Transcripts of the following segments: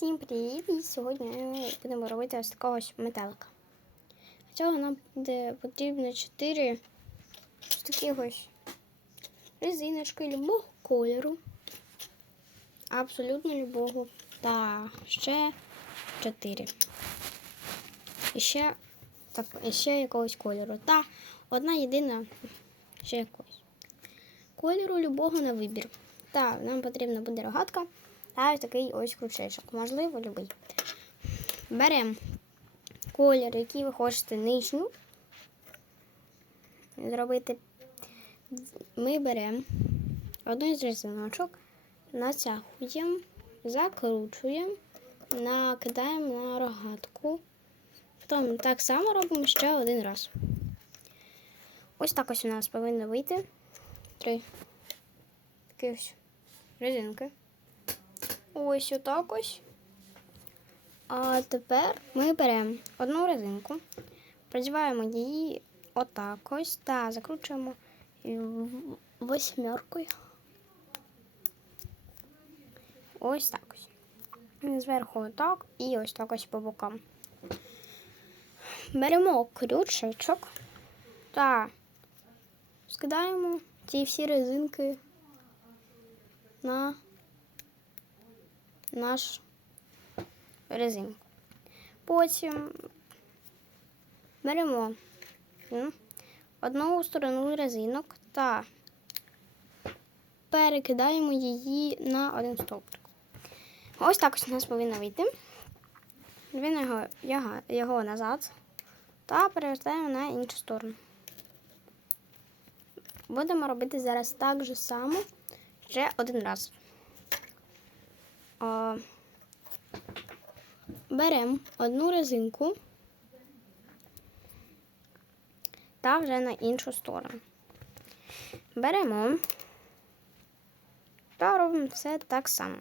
Всім привіт! І сьогодні ми будемо робити ось такого ось метелика. Для цього нам буде потрібно 4 ось таких ось резиночки любого кольору. Абсолютно любого. Та ще 4. І ще, так, і ще якогось кольору. Та одна єдина ще якогось. Кольору любого на вибір. Так, нам потрібна буде рогатка ось такий ось крючечок. Можливо, любий. Беремо колір, який ви хочете нижню. Зробити. Ми беремо одну із резиночок, натягуємо, закручуємо, накидаємо на рогатку. Потім так само робимо ще один раз. Ось так ось у нас повинно вийти. Три. Такі ось резинки. Ось отак ось. А тепер ми беремо одну резинку, продіваємо її отак ось та закручуємо восьмеркою. Ось так ось. Зверху отак і ось так ось по бокам. Беремо крючечок та скидаємо ці всі резинки на наш резинку. Потім беремо одну сторону резинок та перекидаємо її на один стовпчик. Ось так ось у нас повинно вийти. Він його, його, його назад та перевертаємо на іншу сторону. Будемо робити зараз так же само ще один раз. А, беремо одну резинку та вже на іншу сторону. Беремо та робимо все так само.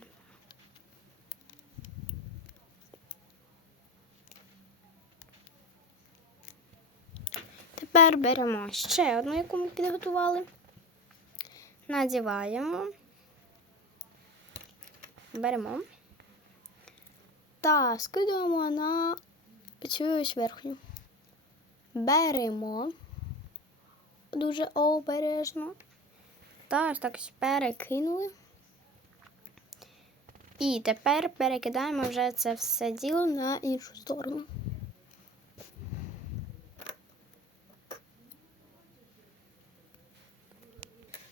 Тепер беремо ще одну, яку ми підготували, надіваємо беремо та скидуємо на цю верхню. Беремо дуже обережно. Та так перекинули. І тепер перекидаємо вже це все діло на іншу сторону.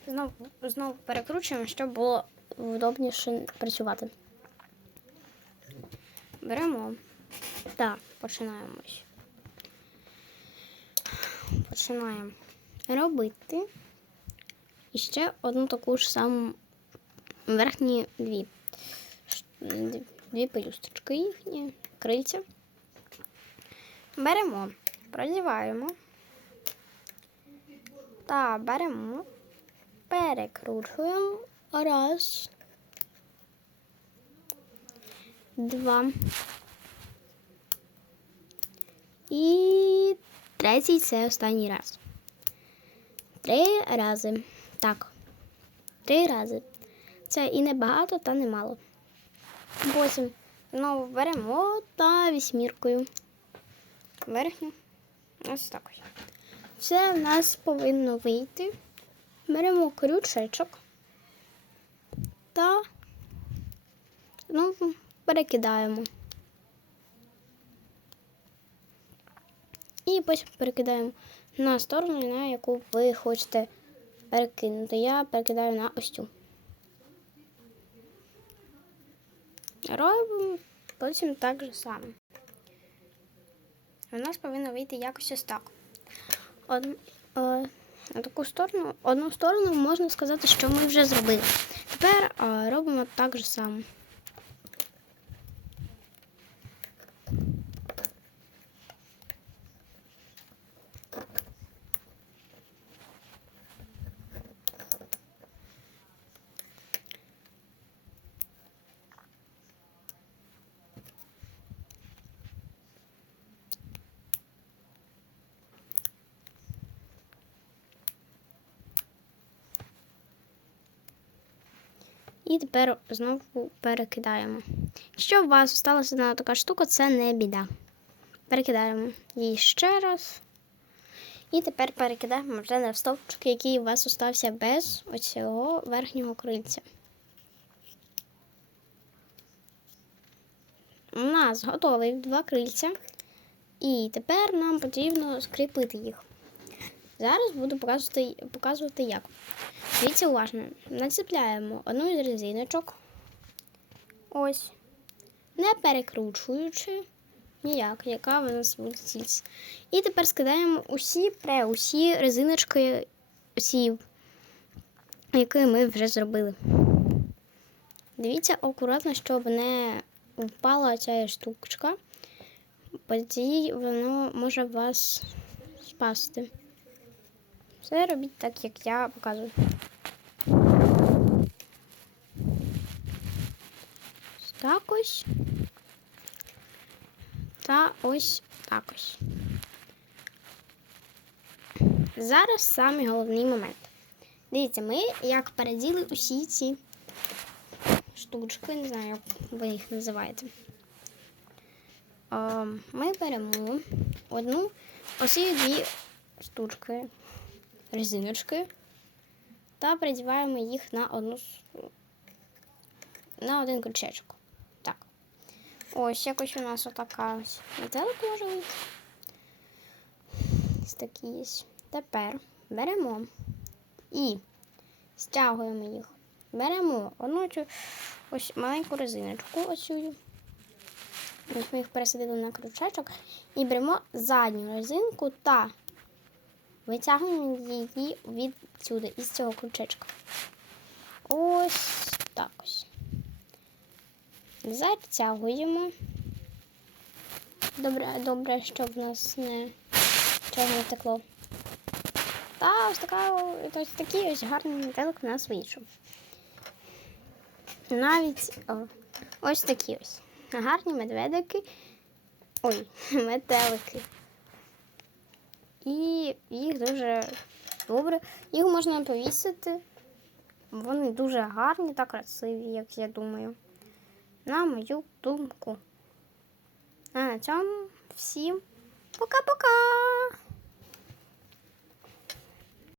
Знову, знову перекручуємо, щоб було удобніше працювати. Беремо та починаємо. Починаємо робити і ще одну таку ж саму верхні дві. Дві пелюсточки їхні, крильця. Беремо, продіваємо та беремо, перекручуємо раз, два. І третій це останній раз. Три рази. Так. Три рази. Це і не багато, та не мало. Знову беремо та вісьміркою. Верхню. Ось так. Все в нас повинно вийти. Беремо крючечок та знову перекидаємо. І потім перекидаємо на сторону, на яку ви хочете перекинути. Я перекидаю на ось цю. Робимо потім так же само. У нас повинно вийти якось ось так. Од, е, на таку сторону, одну сторону можна сказати, що ми вже зробили. Тепер робимо так же само. І тепер знову перекидаємо. Якщо у вас сталася одна така штука, це не біда. Перекидаємо її ще раз. І тепер перекидаємо вже на стовпчик, який у вас остався без оцього верхнього крильця. У нас готові два крильця. І тепер нам потрібно скріпити їх. Зараз буду показувати, показувати як. Дивіться уважно. Нацепляємо одну із резиночок. Ось. Не перекручуючи ніяк, яка в нас буде цільця. І тепер скидаємо усі пре, усі резиночки, усі, які ми вже зробили. Дивіться акуратно, щоб не впала ця штучка, бо тоді воно може вас спасти. Все робіть так, як я показую. Ось Так ось. Та ось так ось. Зараз самий головний момент. Дивіться, ми як переділи усі ці штучки, не знаю, як ви їх називаєте. Ми беремо одну оці дві штучки, резиночки, та придіваємо їх на одну на один крючечок. Так. Ось якось у нас отака ось метелик може бути. Ось такі є. Тепер беремо і стягуємо їх. Беремо одну цю ось маленьку резиночку оцю. Ось ми їх пересадили на крючечок. І беремо задню резинку та витягуємо її від сюди, із цього крючечка. Ось так ось. Затягуємо. Добре, добре, щоб в нас не чого не текло. Та ось така ось такий ось гарний метелик у нас вийшов. Навіть о, ось такі ось гарні медведики. Ой, метелики. І їх дуже добре. Їх можна повісити. Вони дуже гарні та красиві, як я думаю. На мою думку. А на цьому всім пока-пока!